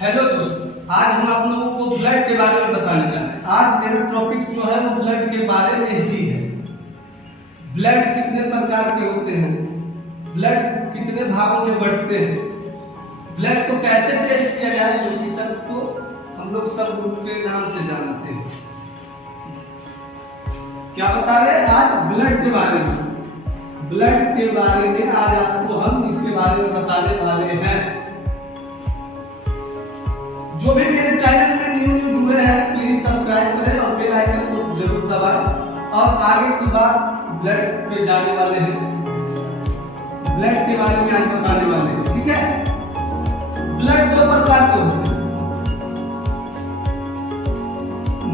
Hello दोस्तों, आज हम आप लोगों को ब्लड के बारे में बताने जा रहे हैं। आज मेरे टॉपिक्स जो है वो ब्लड के बारे में ही है। ब्लड कितने प्रकार के होते हैं, ब्लड कितने भागों में बढ़ते हैं, ब्लड को कैसे टेस्ट किया जाए, जो कि सबको हम लोग सब ग्रुप के नाम से जानते हैं। क्या बता रहे हैं आज ब्लड के बारे में। ब्लड के बारे में आज आपको हम इसके बारे में बताने वाले हैं। जो भी मेरे चैनल में न्यू जुड़े हैं प्लीज सब्सक्राइब करें और बेल आइकन को जरूर दबाएं। और आगे की बात ब्लड पे जाने वाले हैं, ब्लड के बारे में आज बताने वाले हैं, ठीक है। ब्लड दो प्रकार के होते हैं।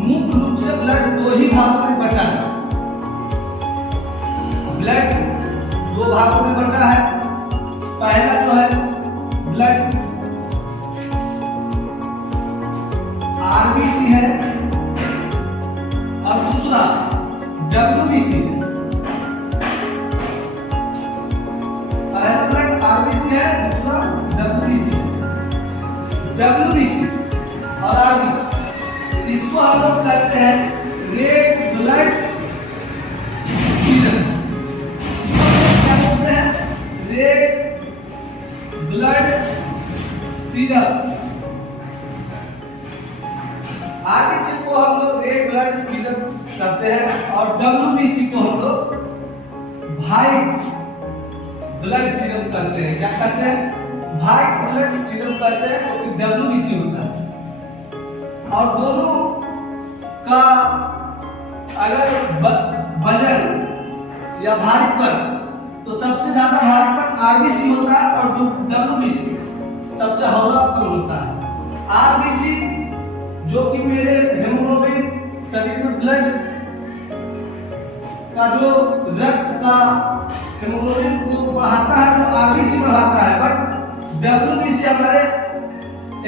मुख्य रूप से ब्लड दो ही भागों में बटा है। ब्लड दो भागों में बटा है। पहला जो है ब्लड आरबीसी है और दूसरा डब्ल्यूबीसी है। पहला ब्लड आरबीसी है, दूसरा डब्ल्यूबीसी है। डब्ल्यूबीसी और आरबीसी इसको हम लोग कहते हैं रेड ब्लड सीरम। इसको हम लोग क्या बोलते हैं? Red blood serum. आरबीसी को हम लोग रेड ब्लड सीरम कहते हैं और डब्ल्यूबीसी को हम लोग व्हाइट ब्लड सीरम कहते हैं। क्या कहते हैं? व्हाइट ब्लड सीरम कहते हैं, क्योंकि डब्ल्यूबीसी होता है। और दोनों का अगर वजन या भारीपन, तो सबसे ज्यादा भारीपन आरबीसी होता है और डब्ल्यूबीसी सबसे हल्कापन होता है। आरबीसी जो कि मेरे हेमोग्लोबिन शरीर में ब्लड का जो रक्त का हेमोग्लोबिन को बढ़ाता है वो आरबीसी बढ़ाता है, बट डब्ल्यूबीसी हमारे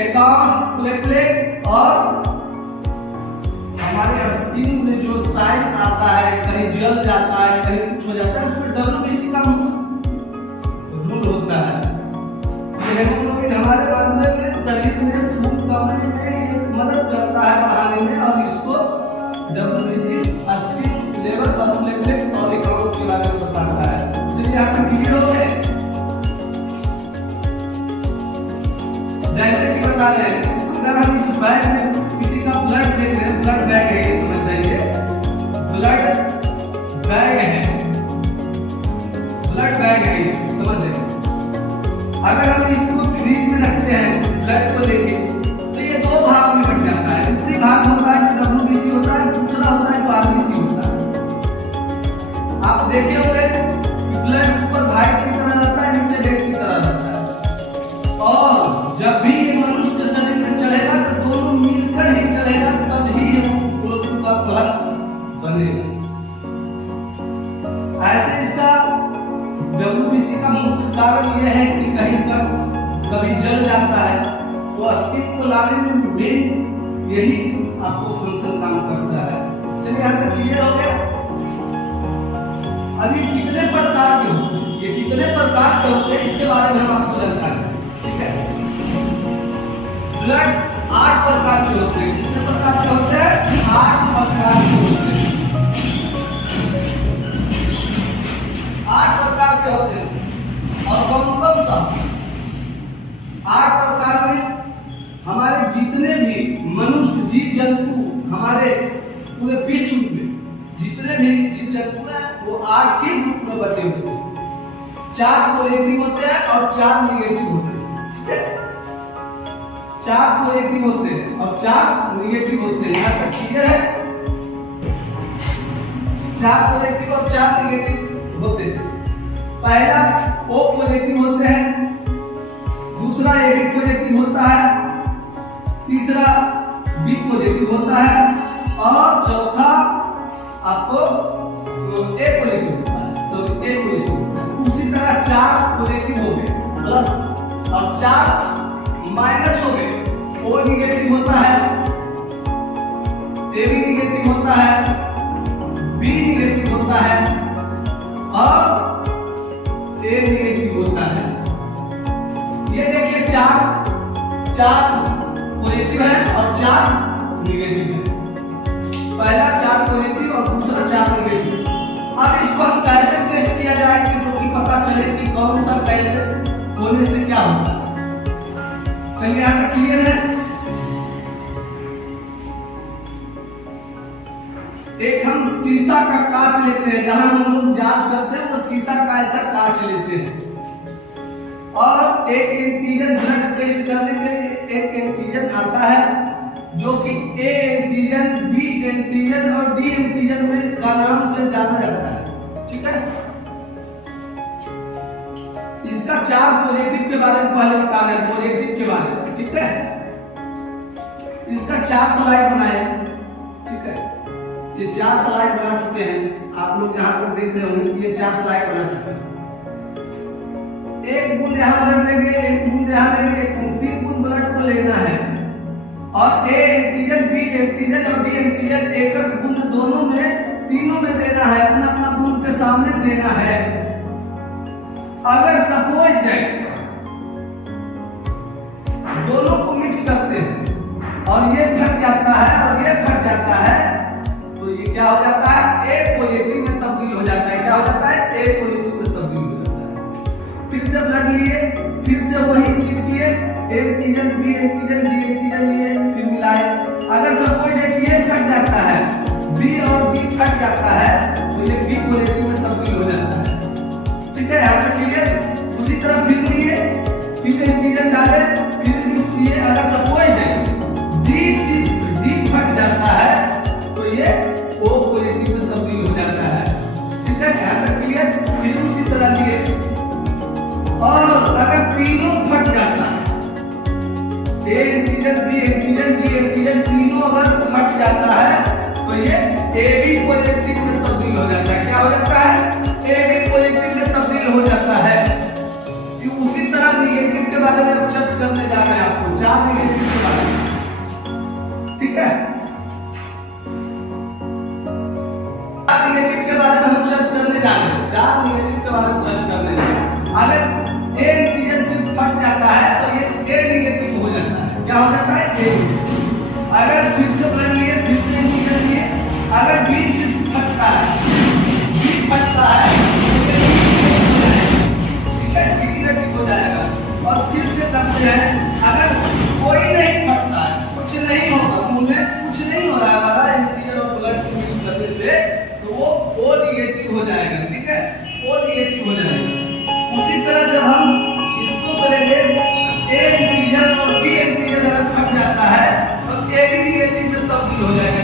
अकाउंट प्लेटलेट और हमारे स्किन में जो साइन आता है, कहीं जल जाता है, कहीं कुछ हो जाता है, उसमें डब्ल्यूबीसी का रूल होता है। ये हेमोग्लोबिन हमारे बदले में शरीर में खून कमने में मदद करता है बढ़ाने में, और इसको डब्ल्यूबीसी स्किन लेवल और प्लेटलेट और अकाउंट के बारे में बताता है। चलिए यहाँ तक क्लियर हो गए। जैसे कि बता रहे हैं, अगर हम इस बैग में किसी का ब्लड देख रहे हैं, ब्लड बैग है, ये समझ जाइए ब्लड बैग है, ब्लड बैग है, समझ जाइए। अगर हम इसको फ्रीज में रखते हैं ब्लड को लेके, तो ये दो भाग में बट जाता है। ऊपरी भाग होता है जो डब्ल्यूबीसी होता है, दूसरा होता है जो आरबीसी होता है। आप देखे होंगे ब्लड ऊपर व्हाइट की तरह रहता है, नीचे रेड की तरह रहता है। और जब भी ये मनुष्य के शरीर में चढ़ेगा तो दोनों मिलकर ही चढ़ेगा, तब ही हेमोग्लोबिन का प्लग बनेगा। ऐसे इसका डब्ल्यूबीसी का मुख्य कारण यह है कि कहीं पर कभी जल जाता है तो स्किन को लाने में मेन यही आपको फंक्शन काम करता है। चलिए यहाँ तक क्लियर हो गया। अभी कितने प्रकार के होते हैं, ये कितने प्रकार के होते हैं इसके बारे में हम आपको जानकारी दें, ठीक है। ब्लड 8 प्रकार के होते हैं। कितने प्रकार के होते हैं? 8 प्रकार के होते हैं। 8 प्रकार के होते हैं। और कौन कौन सा? 8 प्रकार में हमारे जितने भी मनुष्य जीव जंतु, हमारे पूरे विश्व में जितने भी जीव जंतु हैं वो 8 ही ग्रुप में बटे हुए हैं। 4 पॉजिटिव होते हैं और 4 नेगेटिव होते हैं, ठीक है। 4 पॉजिटिव होते हैं और 4 नेगेटिव होते हैं। यहाँ तक क्लियर है? 4 पॉजिटिव और 4 नेगेटिव होते हैं। पहला O पॉजिटिव होते हैं, दूसरा AB पॉजिटिव होता है, तीसरा B पॉजिटिव होता है और चौथा आपको A पॉजिटिव होता है। सॉरी, A पॉजिटिव होता है। उसी तरह 4 पॉजिटिव हो गए प्लस और 4 माइनस हो गए। O नेगेटिव होता है, AB नेगेटिव होता है, B नेगेटिव होता है और A नेगेटिव होता है। ये देखिए चार पॉजिटिव है और 4 नेगेटिव है। पहला 4 पॉजिटिव और दूसरा 4 नेगेटिव। अब इसको हम कैसे टेस्ट किया जाए कि जो कि पता चले कि कौन सा कैसे होने से क्या होता है। चलिए यहाँ तक क्लियर है। एक हम शीशा का कांच लेते हैं, जहां हम लोग जांच करते हैं वो शीशा का ऐसा कांच लेते हैं और एक एंटीजन ब्लड टेस्ट करने के लिए एक एंटीजन आता है जो कि ए एंटीजन, बी एंटीजन और डी एंटीजन में का नाम से जाना जाता है। ठीक है, इसका 4 पॉजिटिव के बारे में पहले बता रहे हैं, पॉजिटिव के बारे में। ठीक है, इसका 4 स्लाइड बनाए। ठीक है, ये 4 स्लाइड बना चुके हैं, आप लोग जहां तक देख रहे होंगे ये 4 स्लाइड बना चुके हैं। एक बूंद यहाँ ब्लड लेंगे, एक बूंद यहाँ लेंगे, 3 बूंद ब्लड को लेना है और ए एंटीजन, बी एंटीजन और डी एंटीजन एक बूंद दोनों में, तीनों में देना है, अपना अपना बूंद के सामने देना है। अगर सपोज दैट दोनों को मिक्स करते हैं और ये फट जाता है और ये फट जाता है तो ये क्या हो जाता है, ए पॉजिटिव में तब्दील हो जाता है। क्या हो जाता है, ए पॉजिटिव में तब्दील हो जाता है। फिर से ब्लड लिए, फिर से वही चीज किए, A antigen, B antigen, D antigen लिए, फिर मिलाए। अगर सपोज ये फट जाता है, बी और डी फट जाता है तो ये बी पॉजिटिव में तब्दील हो जाता है। ठीक है, यहाँ तक क्लियर। उसी तरह फिर लिए, फिर एंटीजन डाले, फिर मिक्स किए। अगर सपोज डी फट जाता है तो ये ओ पॉजिटिव में तब्दील हो जाता है। ठीक है, यहाँ तक क्लियर। फिर उसी तरह लिए और अगर तीनों फट जाता है, A antigen, B antigen, D antigen तीनों अगर फट जाता है तो ये ए बी पॉजिटिव में तब्दील हो जाता है। क्या हो जाता है, ए बी पॉजिटिव में तब्दील हो जाता है। उसी तरह निगेटिव के बारे में हम चर्चा करने जा रहे हैं आपको, 4 निगेटिव के बारे में। ठीक है, नेगेटिव के बारे में हम चर्चा करने जा रहे हैं, 4 नेगेटिव के बारे में चर्चा करने जा रहे हैं। अगर ए एंटीजन सिर्फ फट जाता है तो ये ए नेगेटिव हो जाता है। क्या हो जाता है, ए। अगर फिर से ब्लड लिए, फिर से एंटीजन लिए, अगर बी सिर्फ फटता है, बी फटता है तो ये ठीक है, बी नेगेटिव हो जाएगा। और फिर से करते हैं, अगर कोई नहीं फटता है, कुछ नहीं होगा, मुंह में कुछ नहीं हो रहा है हमारा एंटीजन और ब्लड को मिक्स करने से, तो वो ओ नेगेटिव हो जाएगा। ठीक है, ओ नेगेटिव हो जाएगा। उसी तरह जब हम इसको करेंगे, ए एंटीजन और बी एंटीजन अगर फट जाता है तो ए बी नेगेटिव में तब्दील हो जाएगा।